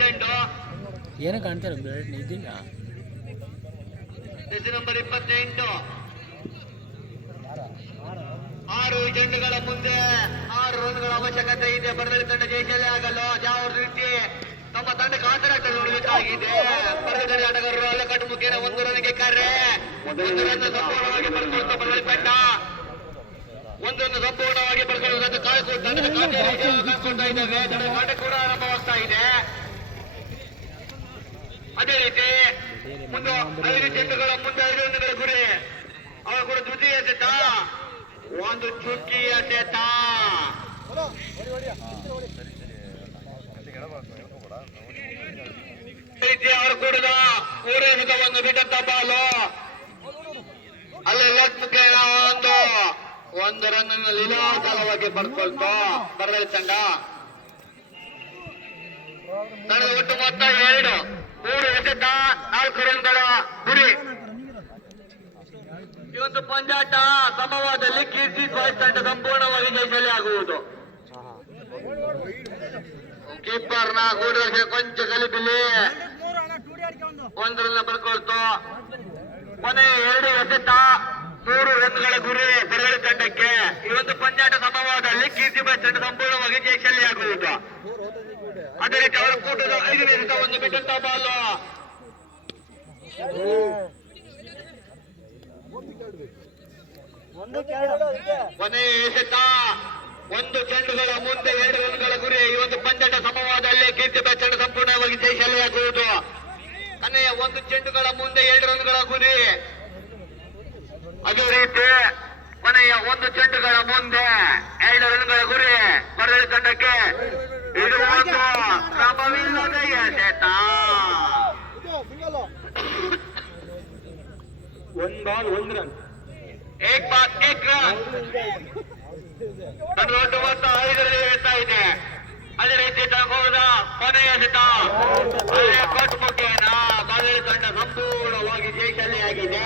ಚೆಂಡು ಏನೋ ಕಾಣ್ತಾರೆ ಇದಿಲ್ಲ. ನಂಬರ್ 28 6 ಚೆಂಡುಗಳ ಮುಂದೆ 6 ರನ್ಗಳ ಅವಶ್ಯಕತೆ ಇದೆ. ಬರದಲ್ಲಿ ತಂಡ ಜಯಶಾಲಿ ಆಗಲು ಯಾವ ರೀತಿ ತಮ್ಮ ತಂಡಕ್ಕೆ ಆಟಗಾಟ ನೋಡಬೇಕಾಗಿದೆ. ಬರದಲ್ಲಿ ಆಟಗಾರರು ಅಲ್ಲಕಟ್ಟು ಮುಖೇನ 1 ರನ್ಗೆ ಕಾರ್ಯ 1 ರನ್ ಸಂಪೂರ್ಣವಾಗಿ ಪಡ್ಕೊಳ್ತಾ ಬರದಲ್ಲಿ ತಂಡ 1 ರನ್ ಸಂಪೂರ್ಣವಾಗಿ ಪಡ್ಕೊಳ್ಳುವುದನ್ನು ಕಾಯ್ಕೊಳ್ತಾ ಇದ್ದಾವೆ. ತಂಡದ ಆಟ ಕೂಡ ಆರಂಭವಾಗ್ತಾ ಇದೆ. ಅದೇ ರೀತಿ ಮುಂದೆ 5 ಚೆಂಡುಗಳ ಮುಂದೆ 5 ರನ್ಗಳ ಗುರಿ. ಅವರು ಕೂಡ ದ್ವಿತೀಯ ಸೆತ, ಒಂದು ಚುಕ್ಕಿಯ ಸೆತ. ಅವರು ಕೂಡ ಪೂರೈಸಿದವನ್ನು ಬಿಟ್ಟಂತ ಬಾಲು ಅಲ್ಲಿ ಲೆಫ್ಟ್ ಮುಖೇನ ಒಂದು ರನ್ ಅನ್ನು ಲೀಲಾಕಾಲವಾಗಿ ಪಡ್ಕೊಳ್ತು ಬರದಲ್ಲಿ ತಂಡ. ತಂಡದ ಒಟ್ಟು ಮೊತ್ತ 2, 3 ಎಸೆತ, 4 ರನ್ಗಳ ಗುರಿ. ಈ ಒಂದು ಪಂದ್ಯಾಟ ಸಮವಾದಲ್ಲಿ ಕೀರ್ತಿ ಬಾಯ್ಸ್ ತಂಡ ಸಂಪೂರ್ಣವಾಗಿ ಜಯಶಾಲಿ ಆಗುವುದು. ಕೀಪರ್ನ ಗೂಡಕ್ಕೆ ಕೊಂಚ ಗಲಿಬಿಲಿ 1 ರನ್ ಪಡ್ಕೊಳ್ತು. ಕೊನೆ 2 ಎಸೆತ, 3 ರನ್ಗಳ ಗುರಿ ಬರಗಳಿ ತಂಡಕ್ಕೆ. ಈ ಒಂದು ಪಂದ್ಯಾಟ ಸಮವಾದಲ್ಲಿ ಕೀರ್ತಿ ಬಾಯ್ಸ್ ತಂಡ ಸಂಪೂರ್ಣವಾಗಿ ಜಯಶಾಲಿ ಆಗುವುದು. ಅದೇ ರೀತಿ ಅವರ ಕೂಟದ 5ನೇ ಎಸೆತವನ್ನು ಬಿಟ್ಟಂತ ಬಾಲು ಕೊನೆ ಎಸೆತ, 1 ಚೆಂಡುಗಳ ಮುಂದೆ 2 ರನ್ಗಳ ಗುರಿ. ಈ ಒಂದು ಪಂದ್ಯಾಟ ಸಮವಾದಲ್ಲಿ ಕೀರ್ತಿ ಬಾಯ್ಸ್ ತಂಡ ಸಂಪೂರ್ಣವಾಗಿ ಜಯಶಾಲಿಯಾಗುವುದು. ಕೊನೆಯ 1 ಚೆಂಡುಗಳ ಮುಂದೆ 2 ರನ್ಗಳ ಗುರಿ. ಅದೇ ರೀತಿ ಕೊನೆಯ 1 ಚೆಂಡುಗಳ ಮುಂದೆ 2 ರನ್ಗಳ ಗುರಿ ಬರಗಳಿ ತಂಡಕ್ಕೆ. ಇದು ಒಂದು ಕ್ರಮವಿಲ್ಲದ ಎಸೆತ. 1 ಬಾಲ್ 1 ರನ್. 1 ball 1 run. ತಂಡ ಒಟ್ಟು ಮೊತ್ತ 5ರಲ್ಲಿ ಇರ್ತಾ ಇದೆ. ಅದೇ ರೀತಿ ತಗೋದ ಕೊನೆಯ ಎಸೆತ ಕಟ್ ಮುಖೇನ ಬರಗಳಿ ತಂಡ ಸಂಪೂರ್ಣವಾಗಿ ಜಯಶಾಲಿಯಾಗಿದೆ.